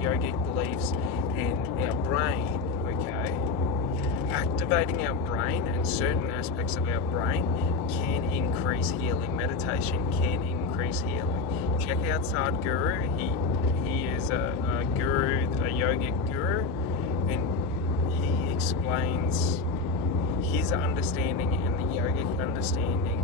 yogic beliefs in our brain, okay, activating our brain and certain aspects of our brain can increase healing. Meditation can increase healing. Check out Sadhguru. He is a guru, a yogic guru, and he explains his understanding and the yogic understanding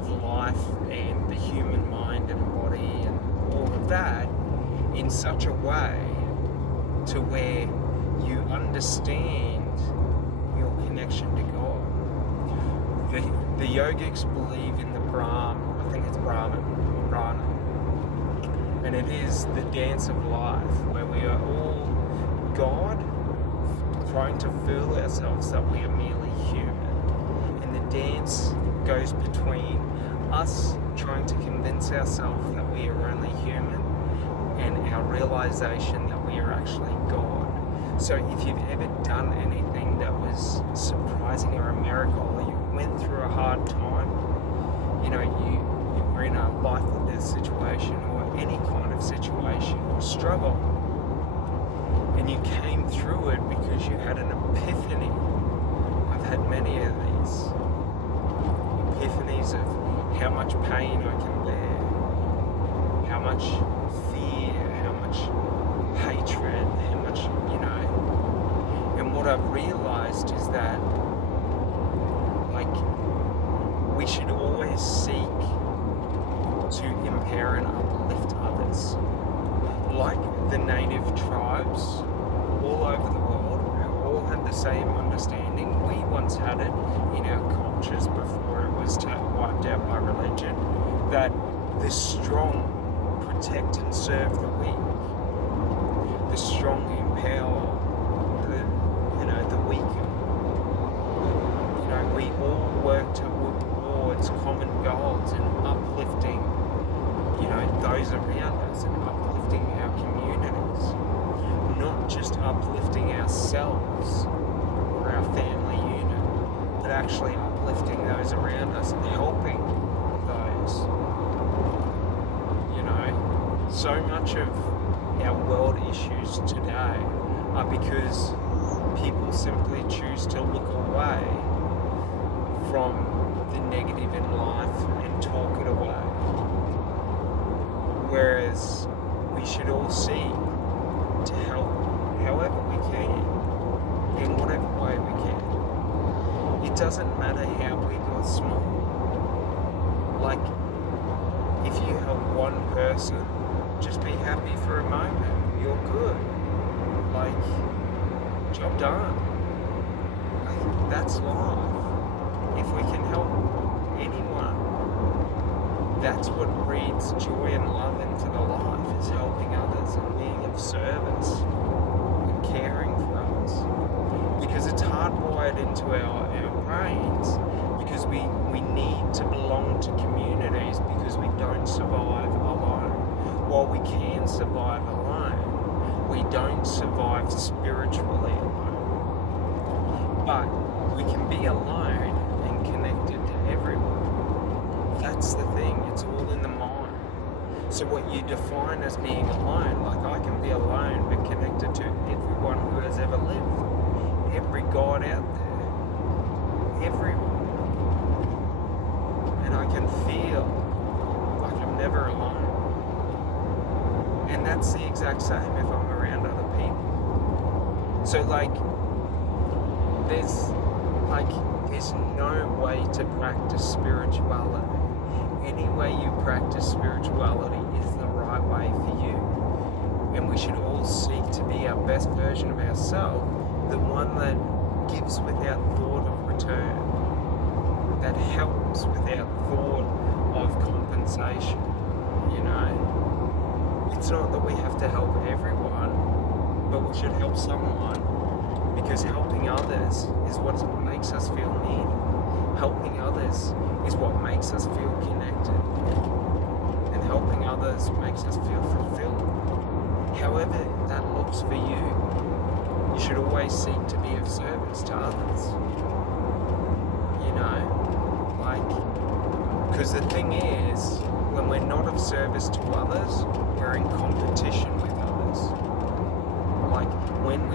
of life and the human mind and body and all of that in such a way to where you understand your connection to God. The yogics believe in the Brahman, I think it's Brahman, and it is the dance of life where we are all God trying to fool ourselves that we are merely human. And the dance goes between us trying to convince ourselves that we are only human and our realization that we are actually God. So if you've ever done anything that was surprising or a miracle, or you went through a hard time, you were in a life or death situation or any kind of situation or struggle, and you came through it because you had an epiphany. I've had many of these epiphanies of how much pain I can bear, how much fear, how much hatred, how much, and what I've realized is that, we should always seek to empower and uplift others. Like the native tribes all over the world, who all had the same understanding. We once had it in our cultures before it was wiped out by religion, that the strong protect and serve the weak. The strong empower the weaker. We all work towards common goals and uplifting, those around us and uplifting our communities. Not just uplifting ourselves or our family unit, but actually uplifting those around us and helping those. So much of our world issues today are because people simply choose to look away from the negative in life and talk it away. Whereas we should all seek to help however we can, in whatever way we can. It doesn't matter how big or small. If you help one person, just be happy for a moment. You're good. Job done. That's life. If we can help anyone, that's what breeds joy and love into the life, is helping others and being of service and caring for others. Because it's hardwired into our brains, because we need to belong to communities, because we don't survive alone. While we can survive alone, we don't survive spiritually alone. But we can be alone and connected to everyone. That's the thing, it's all in the mind. So what you define as being alone, I can be alone but connected to everyone who has ever lived. Every God out there. Everyone. And I can feel like I'm never alone. And that's the exact same if I'm around other people. So there's no way to practice spirituality. Any way you practice spirituality is the right way for you. And we should all seek to be our best version of ourselves, the one that gives without thought of return, that helps without thought of compensation, It's not that we have to help everyone, but we should help someone, because helping others is what makes us feel needed. Helping others is what makes us feel connected. And helping others makes us feel fulfilled. However that looks for you, you should always seek to be of service to others. Because the thing is, when we're not of service to others, we're in competition with others. when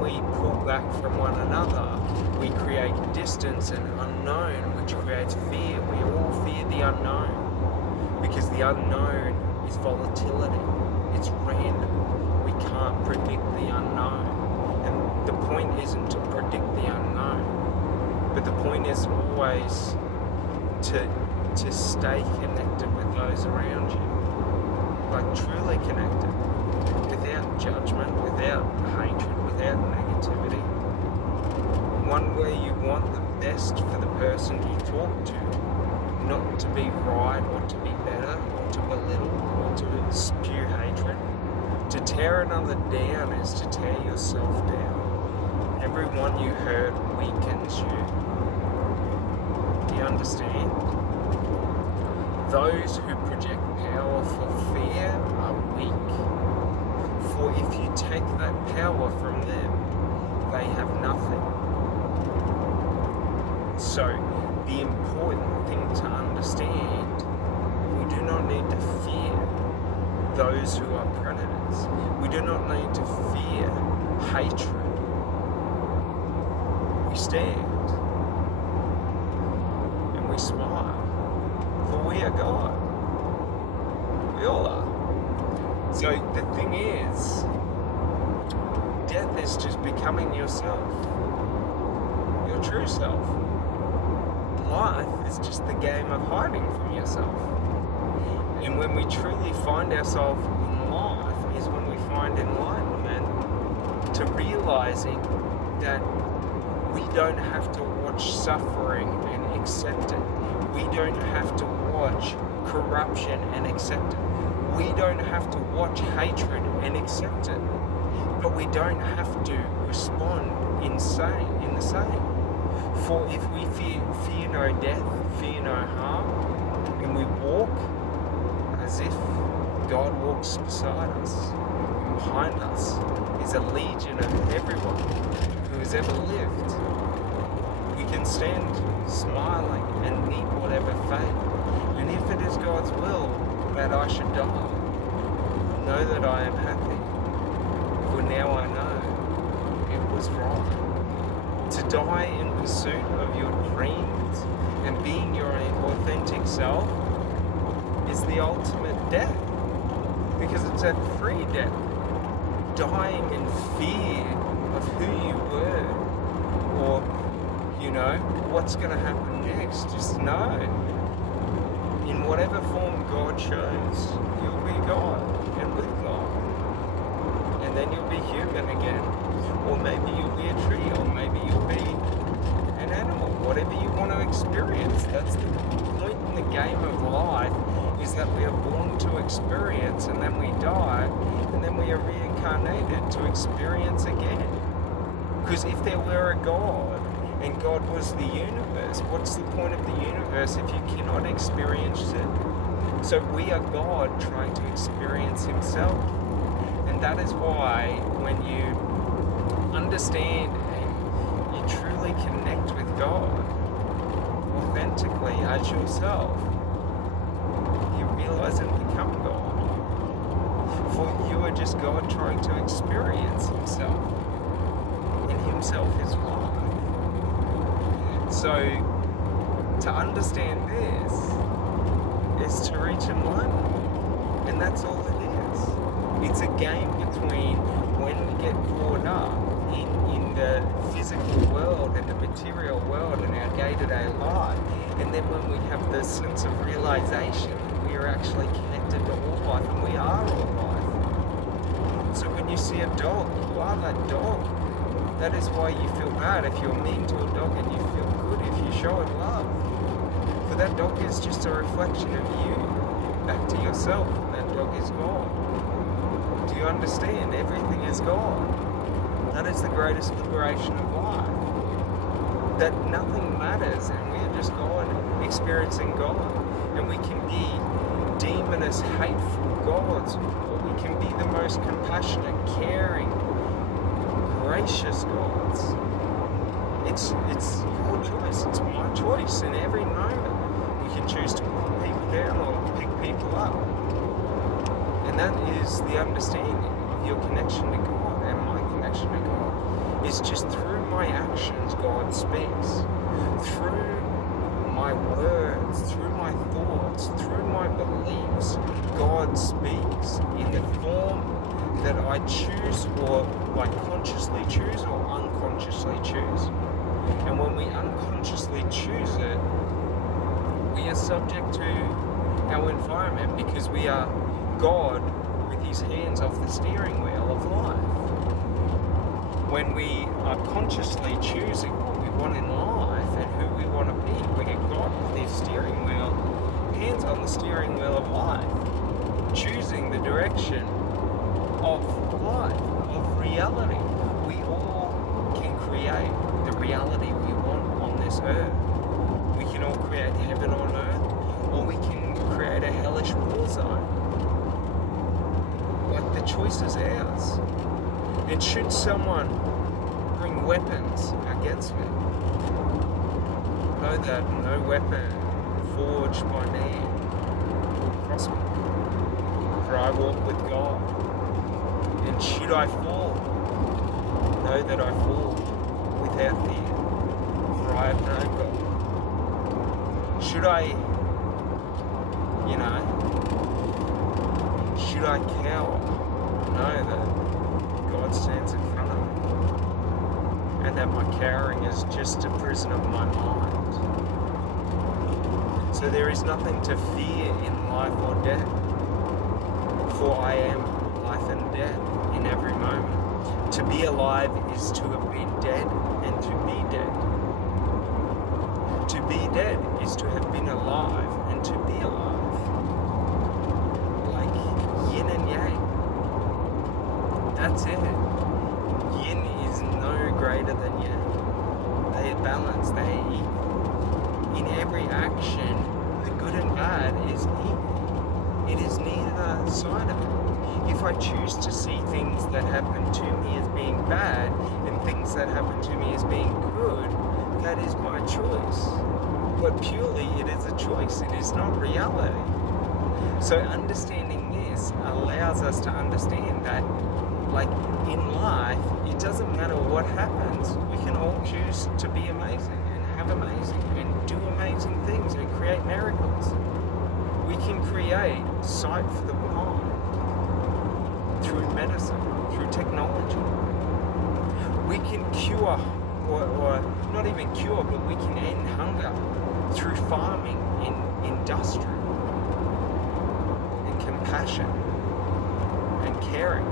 we pull back from one another, we create distance and unknown, which creates fear. We all fear the unknown because the unknown is volatility. It's random. We can't predict the unknown. And the point isn't to predict the unknown, but the point is always to stay connected with those around you. Like truly connected. Without judgment, without hatred, without negativity. One where you want the best for the person you talk to, not to be right or to be better or to belittle or to spew hatred. To tear another down is to tear yourself down. Everyone you hurt weakens you. Do you understand? Those who project power for fear are weak. For if you take that power from them, they have nothing. So, the important thing to understand, we do not need to fear those who are predators. We do not need to fear hatred. We stand and we smile, for we are God. We all are. So the thing is, death is just becoming yourself, your true self. Life is just the game of hiding from yourself. And when we truly find ourselves in life is when we find enlightenment to realizing that we don't have to watch suffering and accept it. We don't have to watch corruption and accept it. We don't have to watch hatred and accept it. But we don't have to respond in the same. For if we fear no death, fear no harm, and we walk as if God walks beside us, and behind us is a legion of everyone who has ever lived, we can stand smiling and meet whatever fate. And if it is God's will that I should die, know that I am happy, for now I know it was wrong. To die in pursuit of your dreams and being your authentic self is the ultimate death, because it's a free death. Dying in fear of who you were, or what's going to happen next. Just know, in whatever form God chose, you'll be God and with God, and then you'll be human again. Or maybe you'll be a tree, or maybe you'll be an animal, whatever you want to experience. That's the point in the game of life, is that we are born to experience, and then we die, and then we are reincarnated to experience again. Because if there were a God, and God was the universe, what's the point of the universe if you cannot experience it? So we are God trying to experience Himself. And that is why when you understand and you truly connect with God authentically as yourself, you realize and become God. For you are just God trying to experience Himself, and Himself is life. So to understand this is to reach enlightenment, and that's all it is. It's a game between when we get caught up in the physical world and the material world in our day-to-day life, and then when we have the sense of realization that we are actually connected to all life, and we are all life. So when you see a dog, you are that dog. That is why you feel bad if you're mean to a dog, and you feel good if you show it love. For that dog is just a reflection of you back to yourself, and that dog is God. Do you understand? Everything is God. That is the greatest liberation of life. That nothing matters, and we are just God, experiencing God. And we can be demonous, hateful gods, or we can be the most compassionate, caring, gracious gods. It's your choice. It's my choice. In every moment, we can choose to put people down or pick people up. And that is the understanding of your connection to God and my connection is just through my actions God speaks. Through my words, through my thoughts, through my beliefs, God speaks in the form that I choose, or like consciously choose or unconsciously choose. And when we unconsciously choose it, we are subject to our environment, because we are God with his hands off the steering wheel of life. When we are consciously choosing what we want in life and who we want to be, we get God with his steering wheel, hands on the steering wheel of life, choosing the direction of life, of reality. We all can create the reality we want on this earth. We can all create heaven on earth, or we can create a hellish war zone. Like, the choice is ours. And should someone bring weapons against me, know that no weapon forged by man will prosper. For I walk with God. And should I fall, know that I fall without fear, for I have known God. Should I cower, know that God stands in front of me, and that my cowering is just a prison of my mind. So there is nothing to fear in life or death, for I am life and death in every moment. To be alive is to have been dead, and to be dead. To be dead is to have been alive, and to be alive. Like yin and yang. That's it. Yin is no greater than yang. They are balanced, they are equal. In every action, the good and bad is equal. It is neither side of it. If I choose to see things that happen to me as being bad and things that happen to me as being good, that is my choice. But purely it is a choice, it is not reality. So understanding this allows us to understand that, like, in life, it doesn't matter what happens, we can all choose to be amazing and have amazing and do amazing things and create miracles. We can create sight for the blind through medicine, through technology. We can cure, or not even cure, but we can end hunger through farming and industry and compassion and caring.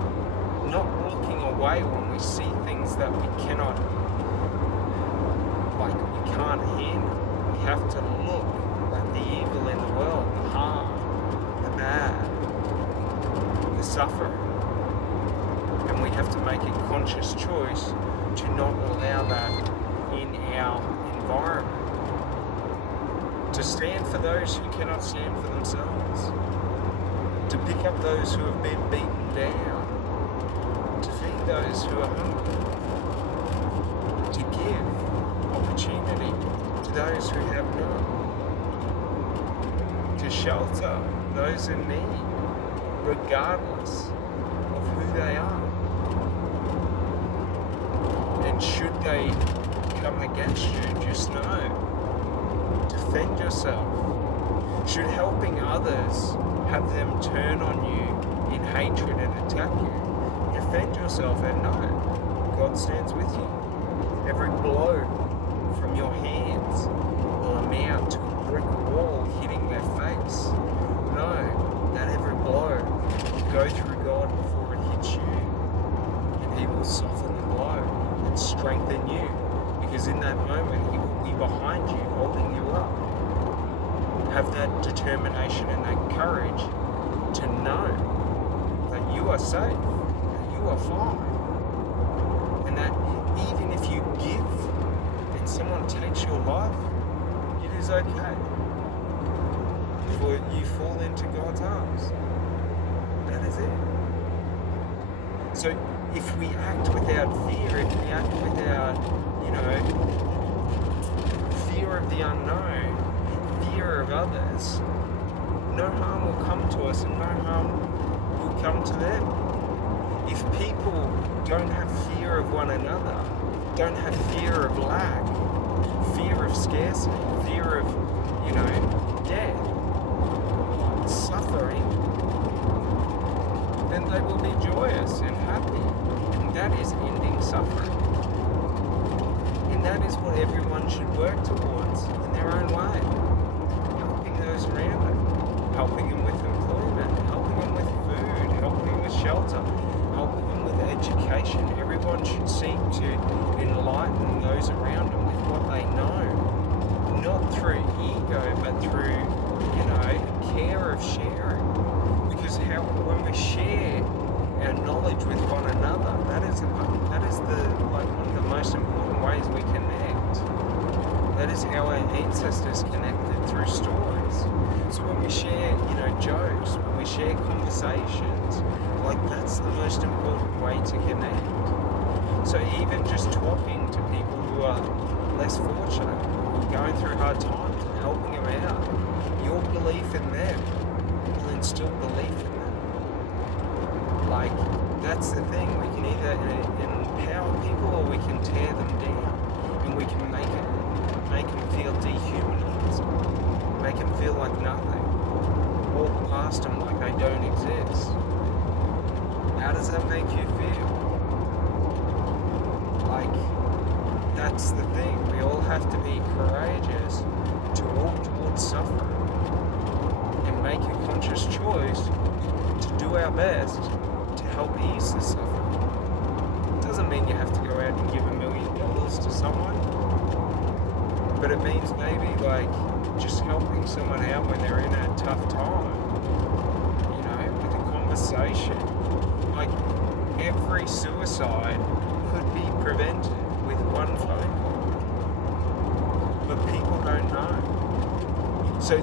Not looking away when we see things that we cannot, we can't handle. We have to look at the evil in the world, the harm, the bad, the suffering. And we have to make a conscious choice to not allow that in our environment. To stand for those who cannot stand for themselves. To pick up those who have been beaten down. To feed those who are hungry. To give opportunity to those who have none. To shelter those in need, regardless of who they are. And should they come against you, just know, defend yourself. Should helping others have them turn on you in hatred and attack you, defend yourself and know God stands with you. Every blow from your hands will amount to a brick wall hitting their face. Know that every blow will go through God before it hits you, and He will soften the blow and strengthen you, because in that moment He will be behind you, holding you up. Have that determination and that courage to know that you are safe, that you are fine, and that even if you give and someone takes your life, it is okay, for you fall into God's arms. That is it. So if we act without fear, if we act without, fear of the unknown, fear of others, no harm will come to us and no harm will come to them. If people don't have fear of one another, don't have fear of lack, fear of scarcity, fear of, death, suffering, then they will be joyous and happy. And that is ending suffering. And that is what everyone should work towards in their own way. Helping those around them, helping them with employment, helping them with food, helping them with shelter, helping them with education. Everyone should seek to enlighten those around them with what they know. Not through ego, but through, care of sharing. Because when we share our knowledge with one another, that is one of the most important ways we connect. That is how our ancestors connected, through stories. So when we share, jokes, when we share conversations, that's the most important way to connect. So even just talking to people who are less fortunate, going through hard times, and helping them out, your belief in them will instill belief in them. That's the thing. We can either empower people or we can tear them down, and we can make them feel dehumanized, make them feel like nothing, walk past them like they don't exist. How does that make you feel? That's the thing. We all have to be courageous to walk towards suffering and make a conscious choice to do our best to help ease the suffering. It doesn't mean you have to go out and give $1 million to someone, but it means maybe just helping someone out when they're in a tough time, with a conversation. Every suicide could be prevented with one phone call, but people don't know. So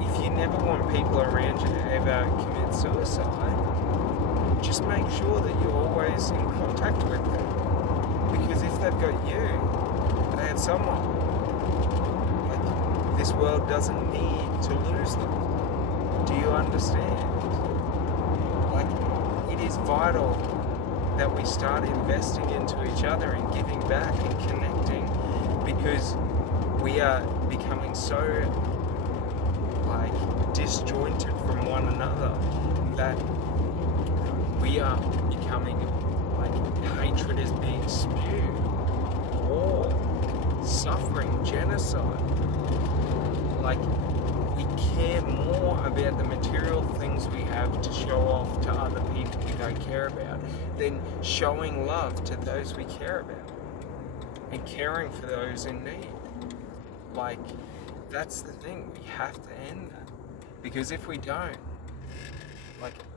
if you never want people around you to ever commit suicide, just make sure that you're always in contact with them, because if they've got you, they have someone. This world doesn't need to lose them. Do you understand? It is vital that we start investing into each other and giving back and connecting, because we are becoming so disjointed from one another that we are becoming hatred is being spewed, war, suffering, genocide. We care more about the material things we have to show off to other people we don't care about than showing love to those we care about and caring for those in need. That's the thing. We have to end that, because if we don't,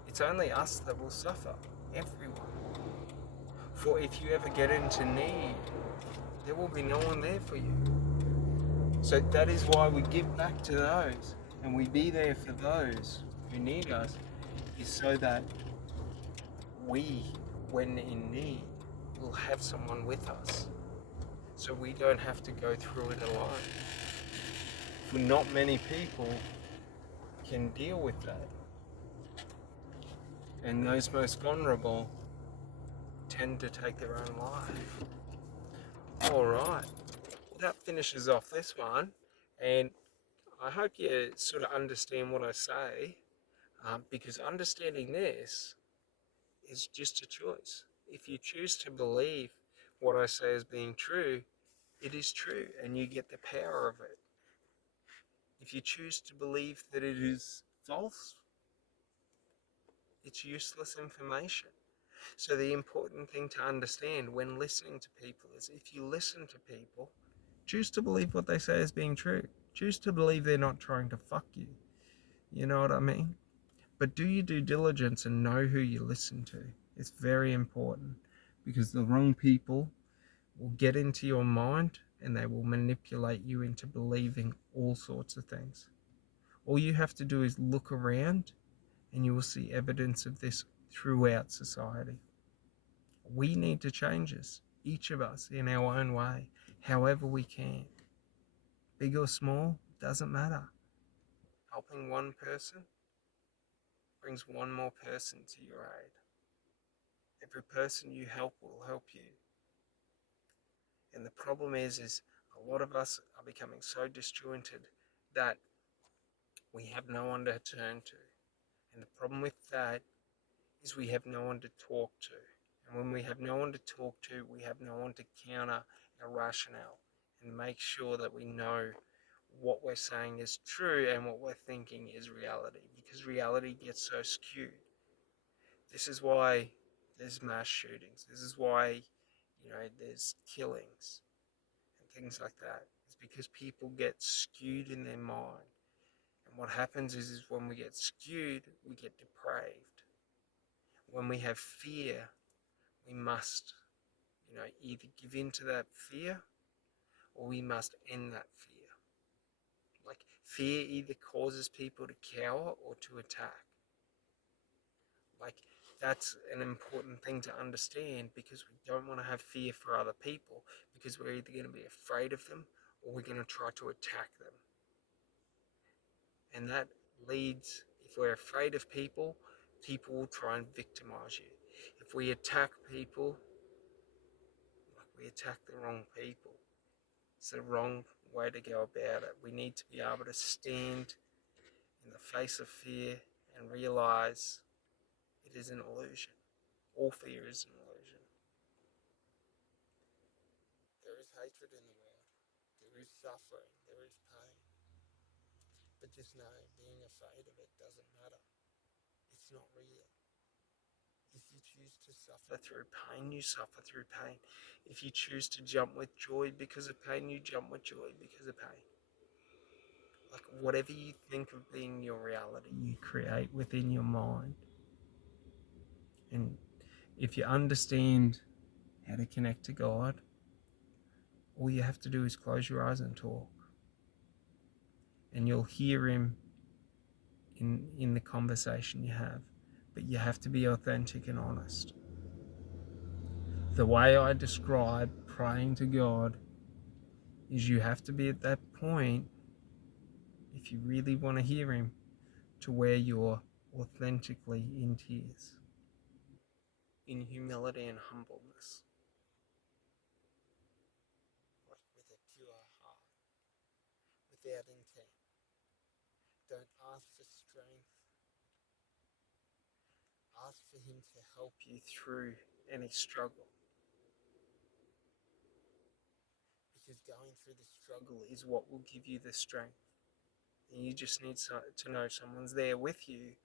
it's only us that will suffer. Everyone. For if you ever get into need, there will be no one there for you. So that is why we give back to those, and we be there for those who need us, is so that we, when in need, will have someone with us. So we don't have to go through it alone. For not many people can deal with that. And those most vulnerable tend to take their own life. Alright, that finishes off this one, and I hope you sort of understand what I say, because understanding this is just a choice. If you choose to believe what I say as being true, it is true, and you get the power of it. If you choose to believe that it is false, it's useless information. So the important thing to understand when listening to people is, if you listen to people, choose to believe what they say as being true. Choose to believe they're not trying to fuck you. You know what I mean? But do your due diligence and know who you listen to. It's very important, because the wrong people will get into your mind and they will manipulate you into believing all sorts of things. All you have to do is look around and you will see evidence of this throughout society. We need to change this, each of us in our own way, however we can. Big or small, doesn't matter. Helping one person brings one more person to your aid. Every person you help will help you. And the problem is a lot of us are becoming so disjointed that we have no one to turn to. And the problem with that is we have no one to talk to. And when we have no one to talk to, we have no one to counter our rationale and make sure that we know what we're saying is true and what we're thinking is reality, because reality gets so skewed. This is why there's mass shootings. This is why, there's killings and things like that. It's because people get skewed in their mind. And what happens is when we get skewed, we get depraved. When we have fear, we must, either give in to that fear or we must end that fear. Like, fear either causes people to cower or to attack. Like, that's an important thing to understand, because we don't want to have fear for other people, because we're either going to be afraid of them or we're going to try to attack them. And that leads, if we're afraid of people, people will try and victimize you. If we attack people, like, we attack the wrong people. It's the wrong way to go about it. We need to be able to stand in the face of fear and realize it is an illusion. All fear is an illusion. There is hatred in the world. There is suffering. There is pain. But just know, being afraid of it doesn't matter. It's not real. If you choose to suffer through pain, you suffer through pain. If you choose to jump with joy because of pain, you jump with joy because of pain. Like, whatever you think of being your reality, you create within your mind. And if you understand how to connect to God, all you have to do is close your eyes and talk. And you'll hear Him in the conversation you have. But you have to be authentic and honest. The way I describe praying to God is you have to be at that point, if you really want to hear Him, to where you're authentically in tears, in humility and humbleness, like with a pure heart, without intent. Don't ask for strength. Ask for Him to help you through any struggle. Because going through the struggle is what will give you the strength. And you just need to know someone's there with you,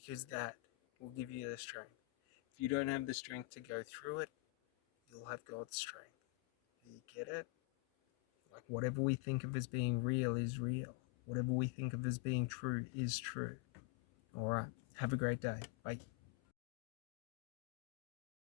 because that will give you the strength. If you don't have the strength to go through it, you'll have God's strength. Do you get it? Like, whatever we think of as being real is real. Whatever we think of as being true is true. All right. Have a great day. Bye.